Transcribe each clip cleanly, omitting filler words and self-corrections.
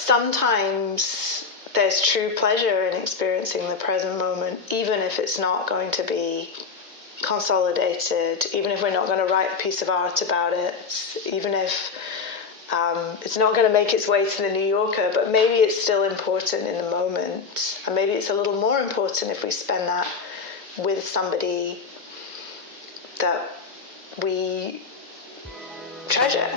sometimes there's true pleasure in experiencing the present moment, even if it's not going to be consolidated, even if we're not going to write a piece of art about it, even if it's not going to make its way to the New Yorker, but maybe it's still important in the moment. And maybe it's a little more important if we spend that with somebody that we treasure.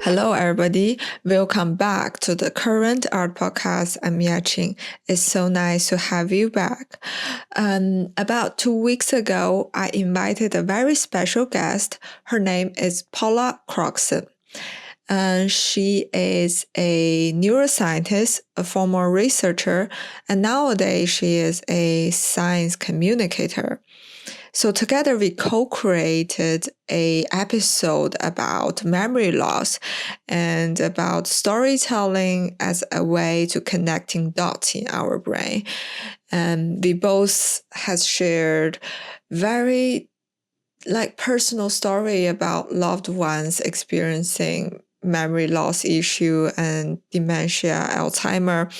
Hello, everybody. Welcome back to the Current Art Podcast. I'm Yaching. It's so nice to have you back. About 2 weeks ago, I invited a very special guest. Her name is Paula Croxson. She is a neuroscientist, a former researcher, and nowadays she is a science communicator. So together we co-created an episode about memory loss and about storytelling as a way to connecting dots in our brain. And we both has shared very personal story about loved ones experiencing memory loss issue and dementia, Alzheimer.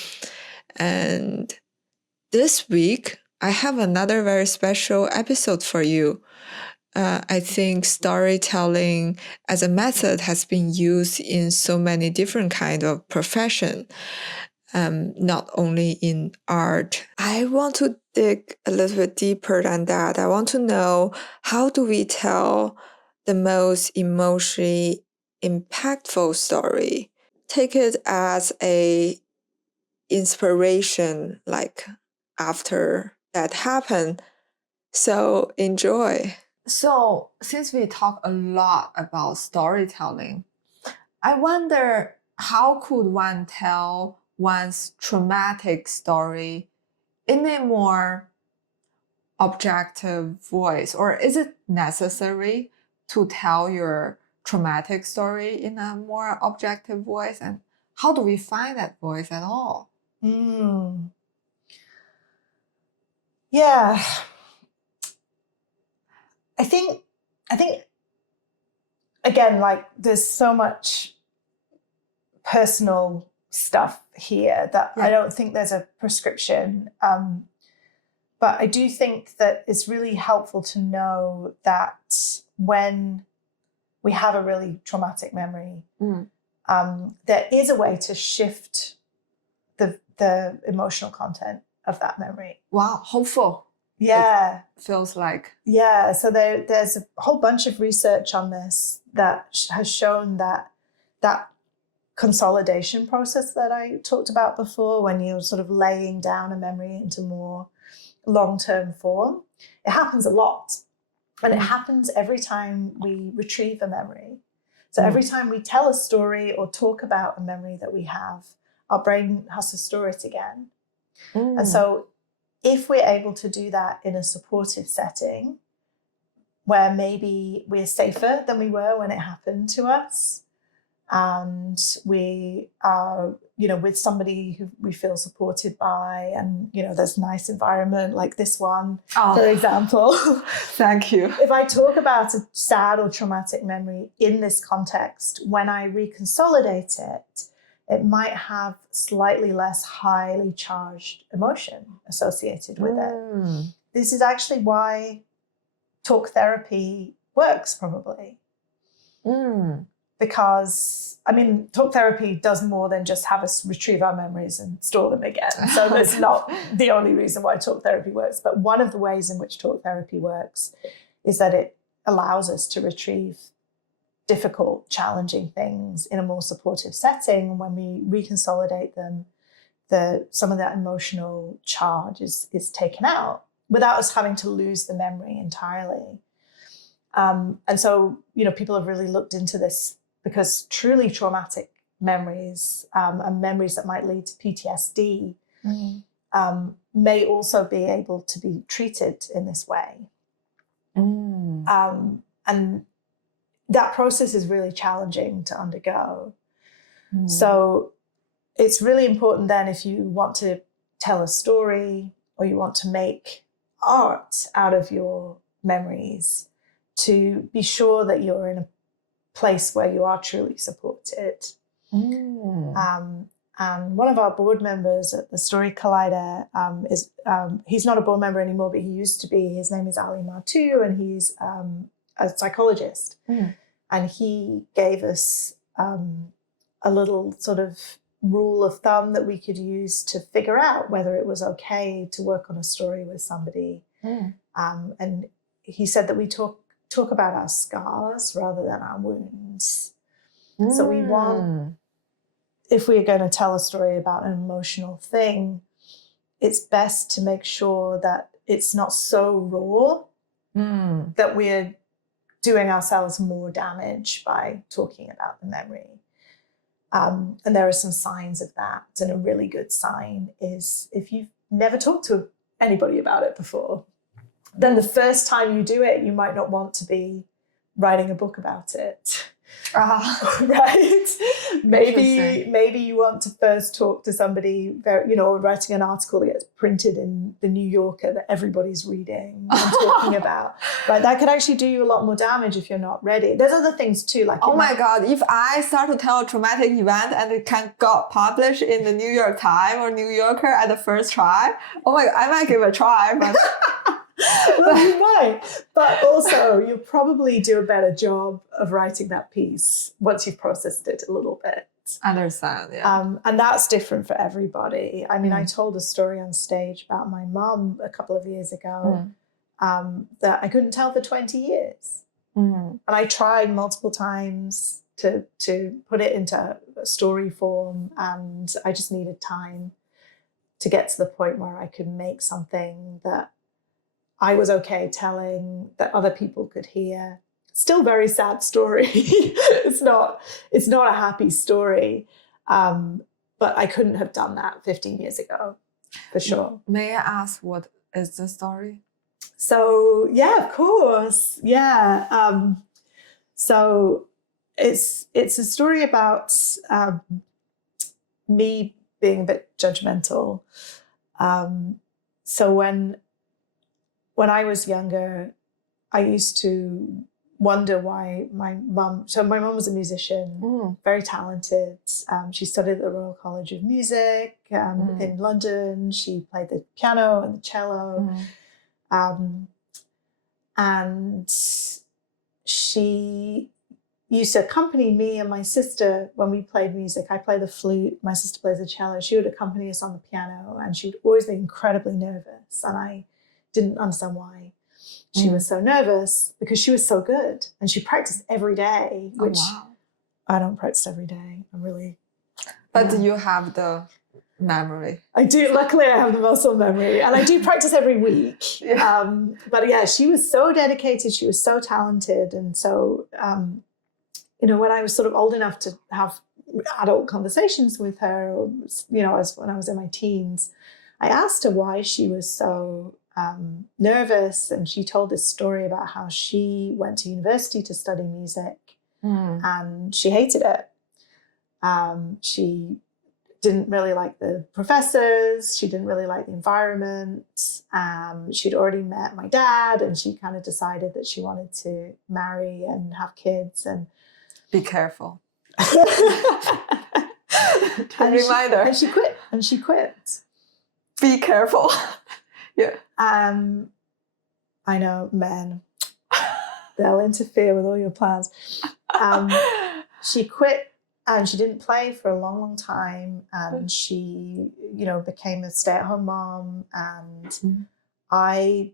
And this week, I have another very special episode for you. I think storytelling as a method has been used in so many different kinds of profession, not only in art. I want to dig a little bit deeper than that. I want to know, how do we tell the most emotionally impactful story? Take it as a inspiration, after that happened. So enjoy. So since we talk a lot about storytelling, I wonder, how could one tell one's traumatic story in a more objective voice? Or is it necessary to tell your traumatic story in a more objective voice? And how do we find that voice at all? Yeah, I think again, there's so much personal stuff here that I don't think there's a prescription. But I do think that it's really helpful to know that when we have a really traumatic memory, there is a way to shift the emotional content of that memory. Wow, hopeful. Yeah. It feels like. Yeah, so there's a whole bunch of research on this that has shown that consolidation process that I talked about before, when you're sort of laying down a memory into more long-term form, it happens a lot. And it happens every time we retrieve a memory. So every time we tell a story or talk about a memory that we have, our brain has to store it again. And so if we're able to do that in a supportive setting, where maybe we're safer than we were when it happened to us, and we are, with somebody who we feel supported by, and, there's a nice environment like this one, for example. Thank you. If I talk about a sad or traumatic memory in this context, when I reconsolidate it, it might have slightly less highly charged emotion associated with it. This is actually why talk therapy works, probably. Because, talk therapy does more than just have us retrieve our memories and store them again. So that's not the only reason why talk therapy works. But one of the ways in which talk therapy works is that it allows us to retrieve difficult, challenging things in a more supportive setting. And when we reconsolidate them, some of that emotional charge is taken out without us having to lose the memory entirely. And so, people have really looked into this, because truly traumatic memories and memories that might lead to PTSD may also be able to be treated in this way. And that process is really challenging to undergo. So it's really important then, if you want to tell a story or you want to make art out of your memories to be sure that you're in a place where you are truly supported. And one of our board members at the Story Collider is, he's not a board member anymore, but he used to be. His name is Ali Martu, and he's a psychologist. And he gave us a little sort of rule of thumb that we could use to figure out whether it was okay to work on a story with somebody. And he said that we talk about our scars rather than our wounds. So we want, if we're going to tell a story about an emotional thing, it's best to make sure that it's not so raw that we're doing ourselves more damage by talking about the memory. And there are some signs of that. And a really good sign is if you've never talked to anybody about it before, then the first time you do it, you might not want to be writing a book about it. Right? Maybe you want to first talk to somebody, writing an article that gets printed in the New Yorker that everybody's reading and talking about. Right? That could actually do you a lot more damage if you're not ready. There's other things too, like my God, if I start to tell a traumatic event and it can got published in the New York Times or New Yorker at the first try, oh my God, I might give it a try, but well, you might, but also you'll probably do a better job of writing that piece once you've processed it a little bit. Understand, yeah. And that's different for everybody. I mean, I told a story on stage about my mum a couple of years ago that I couldn't tell for 20 years. And I tried multiple times to put it into a story form, and I just needed time to get to the point where I could make something that I was okay telling, that other people could hear. Still very sad story. It's not a happy story. But I couldn't have done that 15 years ago, for sure. May I ask what is the story? So, yeah, of course. Yeah. So it's a story about me being a bit judgmental. So when I was younger, I used to wonder why my mum was a musician, very talented. She studied at the Royal College of Music in London. She played the piano and the cello. And she used to accompany me and my sister when we played music. I play the flute, my sister plays the cello. She would accompany us on the piano, and she'd always be incredibly nervous. And I didn't understand why she was so nervous, because she was so good and she practiced every day, which I don't practice every day. I'm really... But you have the memory. I do. Luckily, I have the muscle memory, and I do practice every week. But yeah, she was so dedicated. She was so talented. And so, when I was sort of old enough to have adult conversations with her, or, when I was in my teens, I asked her why she was so nervous, and she told this story about how she went to university to study music and she hated it. She didn't really like the professors. She didn't really like the environment. She'd already met my dad, and she kind of decided that she wanted to marry and have kids. And be careful. Reminder. And she quit. Be careful. Yeah. I know, men. They'll interfere with all your plans. She quit, and she didn't play for a long, long time. And she, became a stay-at-home mom. And I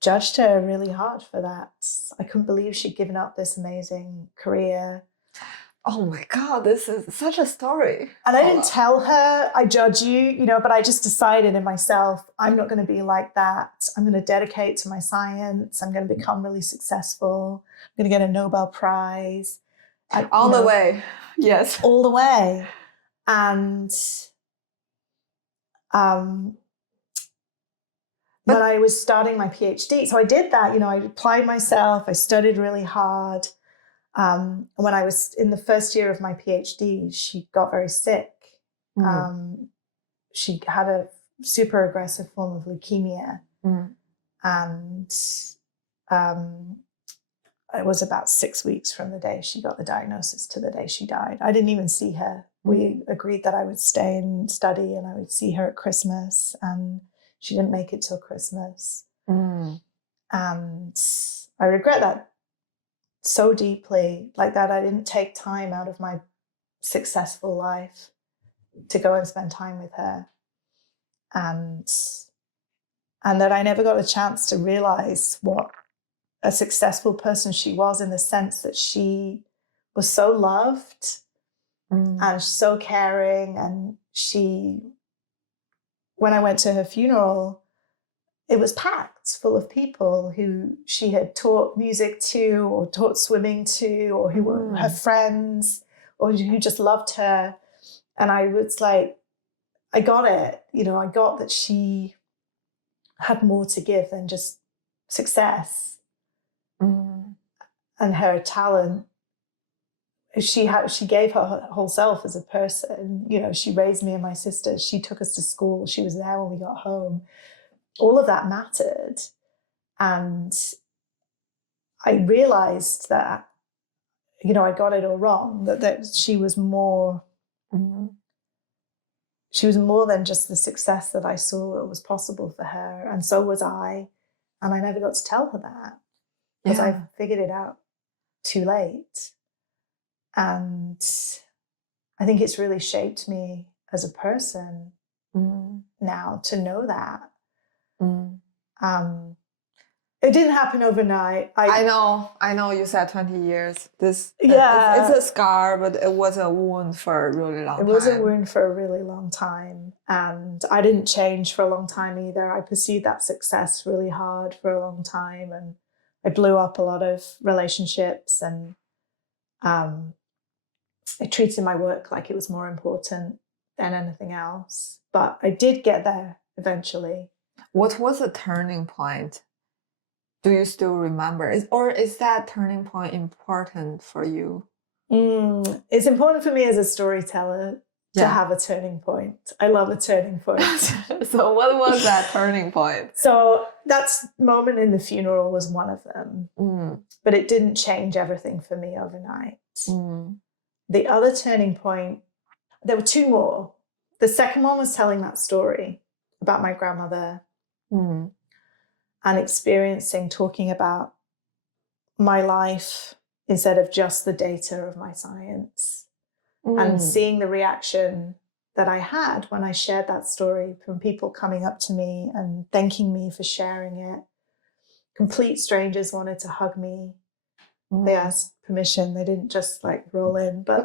judged her really hard for that. I couldn't believe she'd given up this amazing career. Oh my God, this is such a story. And I didn't tell her, I judge you, but I just decided in myself, I'm not going to be like that. I'm going to dedicate to my science. I'm going to become really successful. I'm going to get a Nobel Prize. All the way. Yes. All the way. And when I was starting my PhD, so I did that, I applied myself, I studied really hard. When I was in the first year of my PhD, she got very sick. She had a super aggressive form of leukemia. And it was about 6 weeks from the day she got the diagnosis to the day she died. I didn't even see her. We agreed that I would stay and study and I would see her at Christmas, and she didn't make it till Christmas. And I regret that so deeply, like that I didn't take time out of my successful life to go and spend time with her. And that I never got a chance to realize what a successful person she was, in the sense that she was so loved and so caring. And when I went to her funeral, it was packed full of people who she had taught music to, or taught swimming to, or who were her friends, or who just loved her. And I was like, I got it. I got that she had more to give than just success. And her talent. She gave her whole self as a person. She raised me and my sisters. She took us to school. She was there when we got home. All of that mattered. And I realized that, I got it all wrong, that she was more, she was more than just the success that I saw was possible for her. And so was I. And I never got to tell her that, because I figured it out too late. And I think it's really shaped me as a person now to know that. It didn't happen overnight. I know you said 20 years. It's a scar, but it was a wound for a really long time. It was a wound for a really long time. And I didn't change for a long time either. I pursued that success really hard for a long time. And I blew up a lot of relationships, and I treated my work like it was more important than anything else. But I did get there eventually. What was the turning point? Do you still remember? Is that turning point important for you? It's important for me as a storyteller to have a turning point. I love a turning point. So what was that turning point? So that moment in the funeral was one of them. But it didn't change everything for me overnight. The other turning point, there were two more. The second one was telling that story about my grandmother and talking about my life instead of just the data of my science, and seeing the reaction that I had when I shared that story, from people coming up to me and thanking me for sharing it. Complete strangers wanted to hug me. They asked permission. They didn't just roll in, but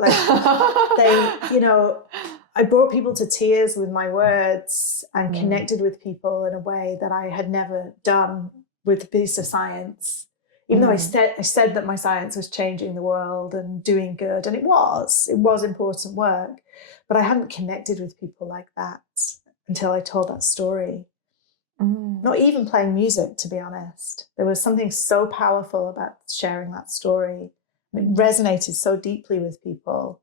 I brought people to tears with my words and connected with people in a way that I had never done with a piece of science. Even though I said that my science was changing the world and doing good, and it was important work, but I hadn't connected with people like that until I told that story. Not even playing music, to be honest. There was something so powerful about sharing that story. It resonated so deeply with people.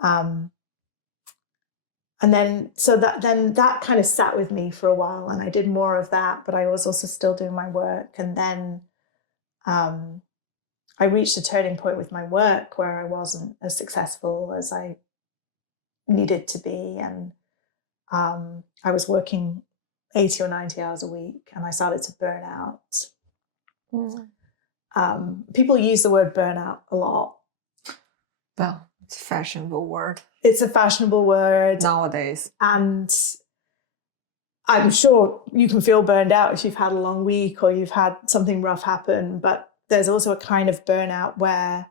And then that kind of sat with me for a while, and I did more of that, but I was also still doing my work. And then I reached a turning point with my work where I wasn't as successful as I needed to be. And I was working 80 or 90 hours a week, and I started to burn out. People use the word burnout a lot. Well, it's a fashionable word. It's a fashionable word nowadays. And I'm sure you can feel burned out if you've had a long week or you've had something rough happen, but there's also a kind of burnout where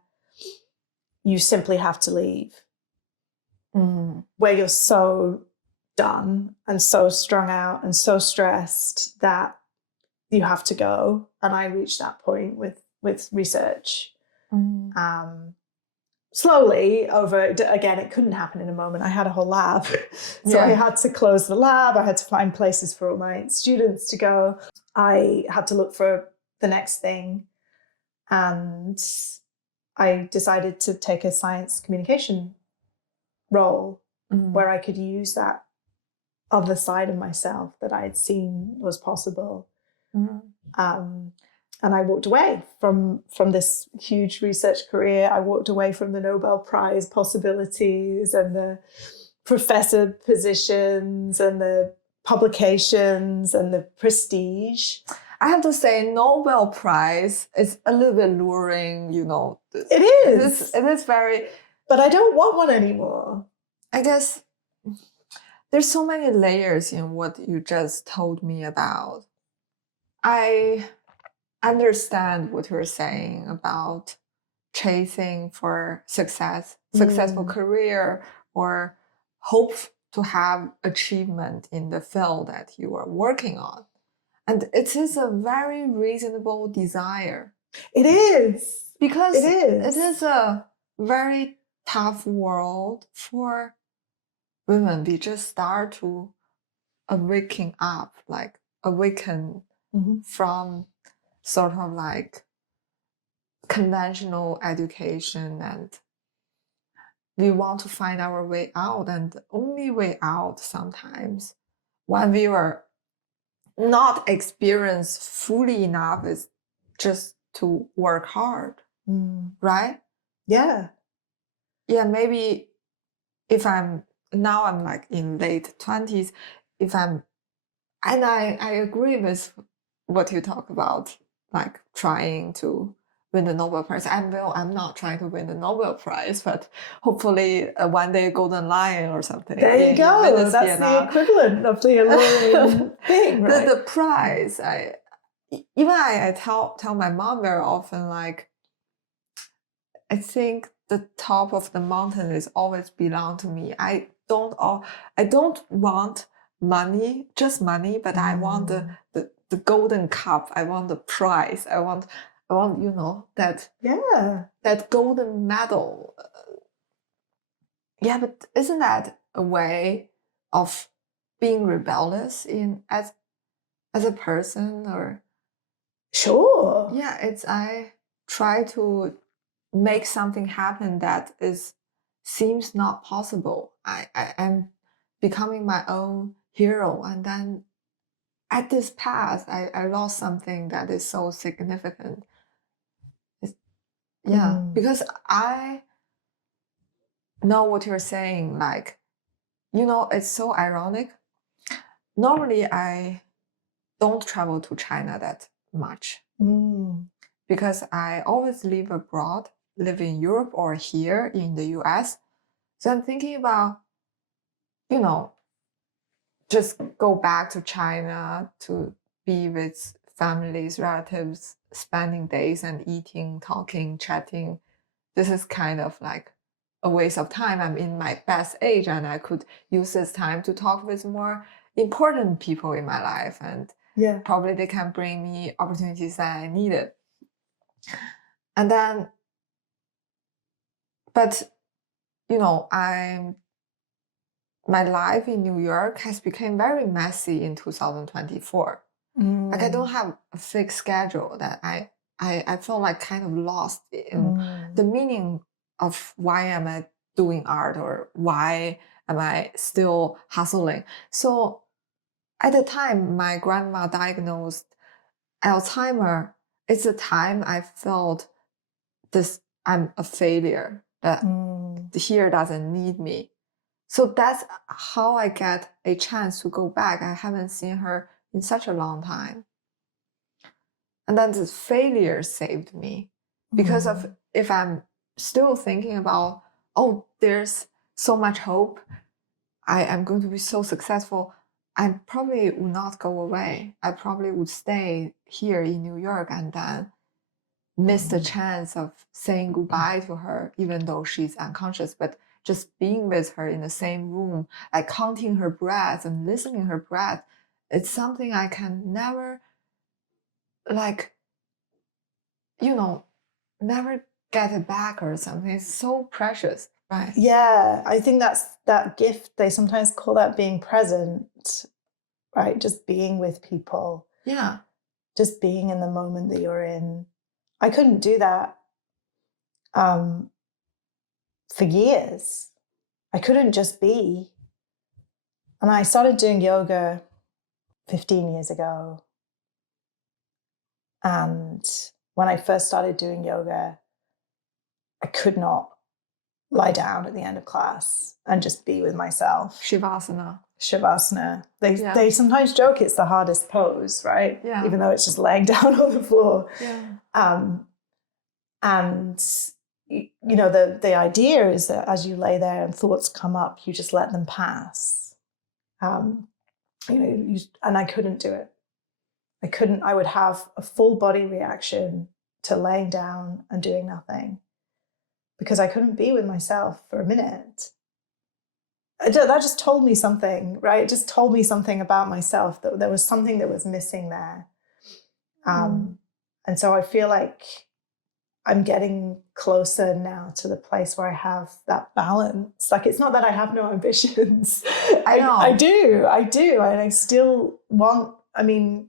you simply have to leave, where you're so done and so strung out and so stressed that you have to go. And I reached that point with research. Slowly over, again, it couldn't happen in a moment. I had a whole lab. So I had to close the lab. I had to find places for all my students to go. I had to look for the next thing. And I decided to take a science communication role where I could use that other side of myself that I had seen was possible. And I walked away from this huge research career. I walked away from the Nobel Prize possibilities and the professor positions and the publications and the prestige. I have to say, Nobel Prize is a little bit luring, you know. It is. It is very... But I don't want one anymore. I guess there's so many layers in what you just told me about. I understand what you're saying about chasing for successful career, or hope to have achievement in the field that you are working on. And it is a very reasonable desire. It is. Because it is a very tough world for women. We just start to awaken from sort of like conventional education, and we want to find our way out. And the only way out sometimes, when we are not experienced fully enough, is just to work hard, right? Yeah. Yeah, maybe if I'm like in late 20s, and I agree with what you talk about, like trying to win the Nobel Prize. I'm not trying to win the Nobel Prize, but hopefully one day Golden Lion or something. There you go. That's the equivalent of the alluring thing, right? The prize. I tell my mom very often, like, I think the top of the mountain is always belong to me. I don't want money, just money, but I want the golden cup. I want the prize. I want that golden medal. Yeah, but isn't that a way of being rebellious as a person? Or sure. Yeah, I try to make something happen that seems not possible. I am becoming my own hero, and then at this path, I lost something that is so significant. Because I know what you're saying. Like, it's so ironic. Normally, I don't travel to China that much because I always live abroad, live in Europe or here in the US. So I'm thinking about, just go back to China to be with families, relatives, spending days and eating, talking, chatting. This is kind of like a waste of time. I'm in my best age, and I could use this time to talk with more important people in my life, and probably they can bring me opportunities that I needed. And then, but my life in New York has become very messy in 2024. Like, I don't have a fixed schedule. That I feel like kind of lost in the meaning of why am I doing art, or why am I still hustling. So at the time my grandma diagnosed Alzheimer's, it's a time I felt I'm a failure, that here doesn't need me. So that's how I get a chance to go back. I haven't seen her in such a long time. And then the failure saved me, because of, if I'm still thinking about, oh, there's so much hope, I am going to be so successful, I probably would not go away. I probably would stay here in New York and then miss the chance of saying goodbye to her, even though she's unconscious. But just being with her in the same room, like counting her breath and listening her breath, it's something I can never, like, never get it back or something. It's so precious, right? Yeah, I think that's that gift. They sometimes call that being present, right? Just being with people. Yeah. Just being in the moment that you're in. I couldn't do that for years. I couldn't just be. And I started doing yoga 15 years ago. And when I first started doing yoga, I could not lie down at the end of class and just be with myself. Shavasana. They sometimes joke it's the hardest pose, right? Yeah. Even though it's just laying down on the floor. Yeah. And you know, the idea is that as you lay there and thoughts come up, you just let them pass. You know, and I couldn't do it. I would have a full body reaction to laying down and doing nothing because I couldn't be with myself for a minute. That just told me something, right? It just told me something about myself, that there was something that was missing there. And so I feel like I'm getting closer now to the place where I have that balance. Like, it's not that I have no ambitions. I know. I do. And I still want, I mean,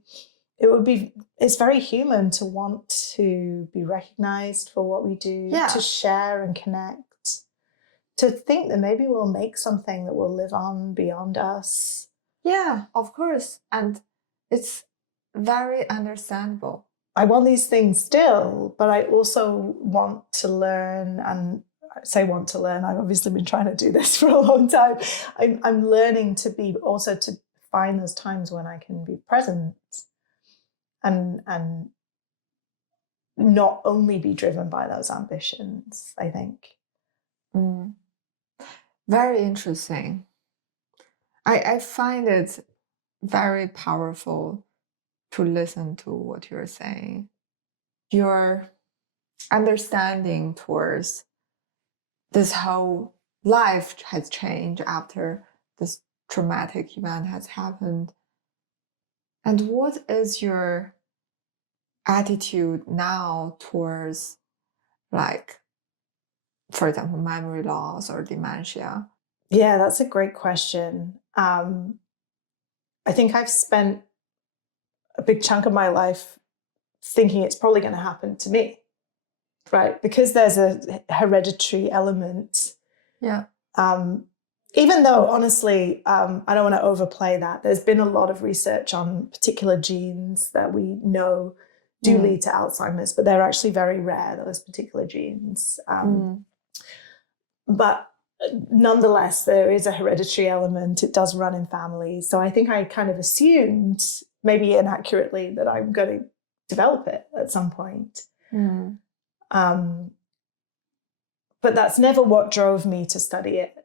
it's very human to want to be recognized for what we do, to share and connect, to think that maybe we'll make something that will live on beyond us. Yeah, of course. And it's very understandable. I want these things still, but I also want to learn, and I say want to learn. I've obviously been trying to do this for a long time. I'm learning to find those times when I can be present and not only be driven by those ambitions, I think. Very interesting. I find it very powerful to listen to what you're saying. Your understanding towards this whole life has changed after this traumatic event has happened. And what is your attitude now towards, like, for example, memory loss or dementia? Yeah, that's a great question. I think I've spent a big chunk of my life thinking it's probably going to happen to me, right? Because there's a hereditary element. Yeah. Even though, honestly, I don't want to overplay that. There's been a lot of research on particular genes that we know do lead to Alzheimer's, but they're actually very rare, those particular genes. But nonetheless, there is a hereditary element. It does run in families. So I think I kind of assumed, maybe inaccurately, that I'm going to develop it at some point. But that's never what drove me to study it,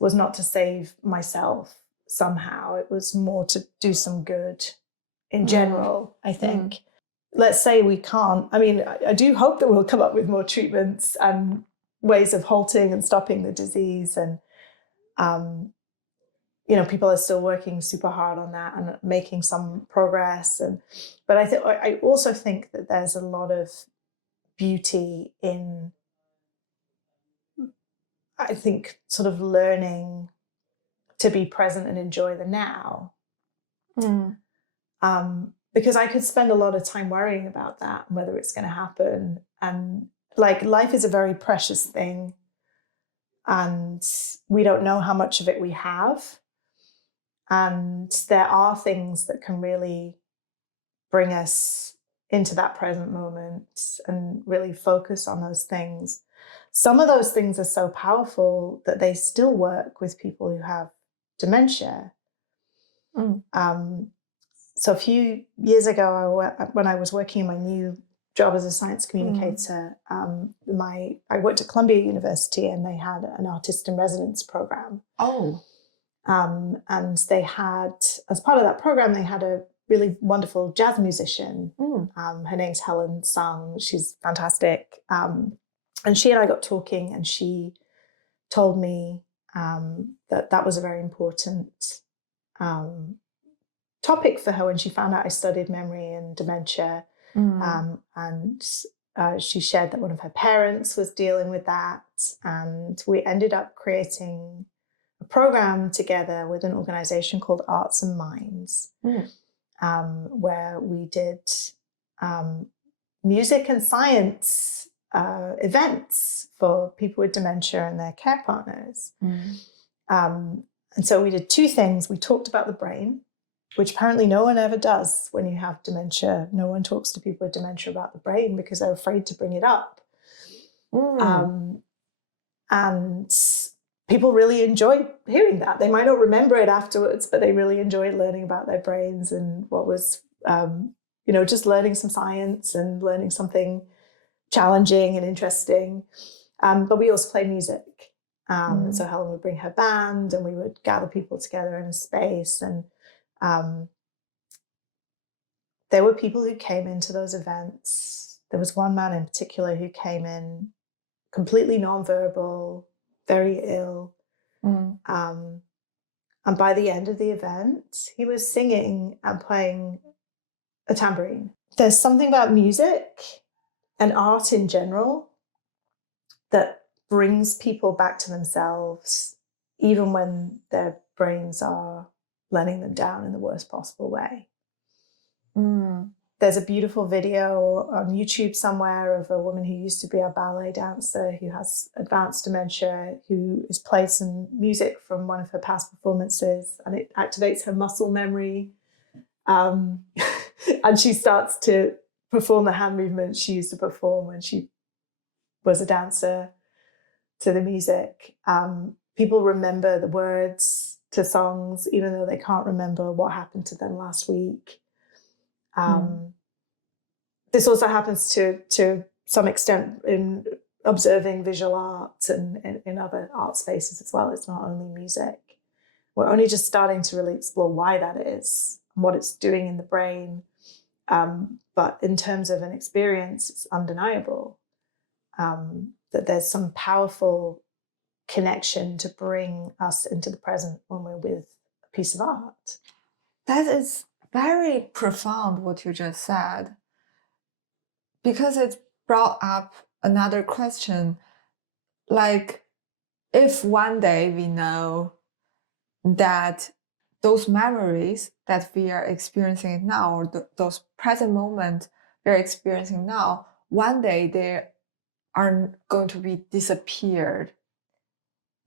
was not to save myself somehow. It was more to do some good in general, I think. Let's say we can't. I mean, I do hope that we'll come up with more treatments and ways of halting and stopping the disease. And, you know, people are still working super hard on that and making some progress. But I also think that there's a lot of beauty in, I think, sort of learning to be present and enjoy the now. Because I could spend a lot of time worrying about that and whether it's going to happen. And like, life is a very precious thing, and we don't know how much of it we have. And there are things that can really bring us into that present moment and really focus on those things. Some of those things are so powerful that they still work with people who have dementia. So a few years ago, when I was working in my new job as a science communicator, I worked at Columbia University, and they had an artist in residence program. And they had, as part of that program, they had a really wonderful jazz musician. Her name's Helen Sung. She's fantastic. And she and I got talking, and she told me that was a very important topic for her when she found out I studied memory and dementia. And she shared that one of her parents was dealing with that. And we ended up creating a program together with an organization called Arts and Minds, where we did music and science events for people with dementia and their care partners. And so we did two things. We talked about the brain, which apparently no one ever does when you have dementia. No one talks to people with dementia about the brain because they're afraid to bring it up. And people really enjoy hearing that. They might not remember it afterwards, but they really enjoyed learning about their brains and what was, just learning some science and learning something challenging and interesting. But we also play music. So Helen would bring her band and we would gather people together in a space. And there were people who came into those events. There was one man in particular who came in completely nonverbal, very ill. And by the end of the event, he was singing and playing a tambourine. There's something about music and art in general that brings people back to themselves, even when their brains are letting them down in the worst possible way. There's a beautiful video on YouTube somewhere of a woman who used to be a ballet dancer who has advanced dementia, who has played some music from one of her past performances, and it activates her muscle memory. And she starts to perform the hand movements she used to perform when she was a dancer to the music. People remember the words to songs, even though they can't remember what happened to them last week. This also happens to some extent in observing visual arts and in other art spaces as well. It's not only music. We're only just starting to really explore why that is and what it's doing in the brain. But in terms of an experience, it's undeniable that there's some powerful connection to bring us into the present when we're with a piece of art. That is very profound what you just said, because it brought up another question. Like, if one day we know that those memories that we are experiencing now, or those present moments we are experiencing now, one day they are going to be disappeared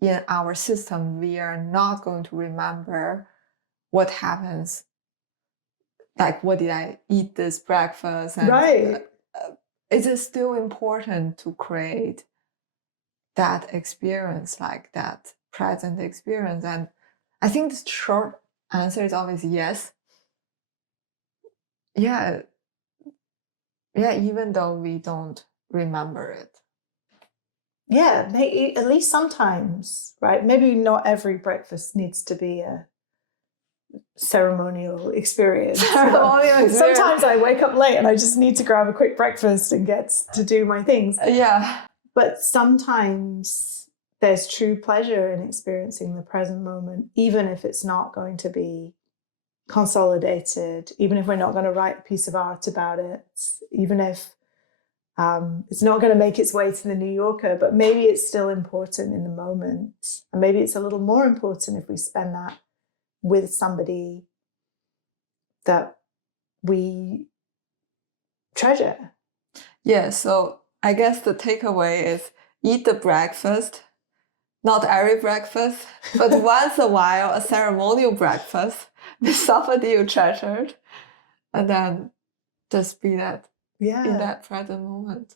in our system. We are not going to remember what happens. Like, what did I eat this breakfast? And Right. Is it still important to create that experience, like that present experience? And I think the short answer is always yes. Yeah, even though we don't remember it. Yeah, at least sometimes, right? Maybe not every breakfast needs to be a ceremonial experience. Sometimes I wake up late and I just need to grab a quick breakfast and get to do my things. Yeah. But sometimes there's true pleasure in experiencing the present moment, even if it's not going to be consolidated, even if we're not going to write a piece of art about it, even if it's not going to make its way to the New Yorker, but maybe it's still important in the moment. And maybe it's a little more important if we spend that with somebody that we treasure. Yeah, so I guess the takeaway is eat the breakfast, not every breakfast, but once a while, a ceremonial breakfast with somebody you treasured, and then just be that in that present moment.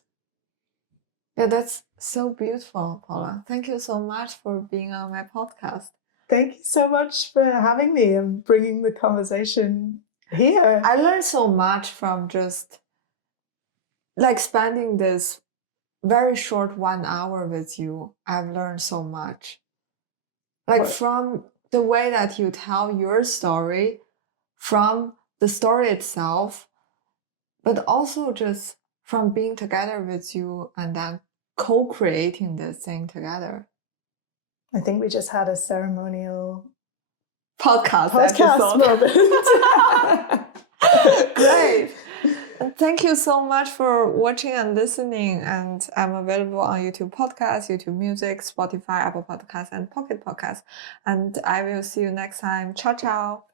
Yeah, that's so beautiful, Paula. Thank you so much for being on my podcast. Thank you so much for having me and bringing the conversation here. I learned so much from just like spending this very short 1 hour with you. I've learned so much. Like from the way that you tell your story, from the story itself, but also just from being together with you and then co-creating this thing together. I think we just had a ceremonial podcast moment. Great. And thank you so much for watching and listening. And I'm available on YouTube Podcasts, YouTube Music, Spotify, Apple Podcasts, and Pocket Podcasts. And I will see you next time. Ciao, ciao.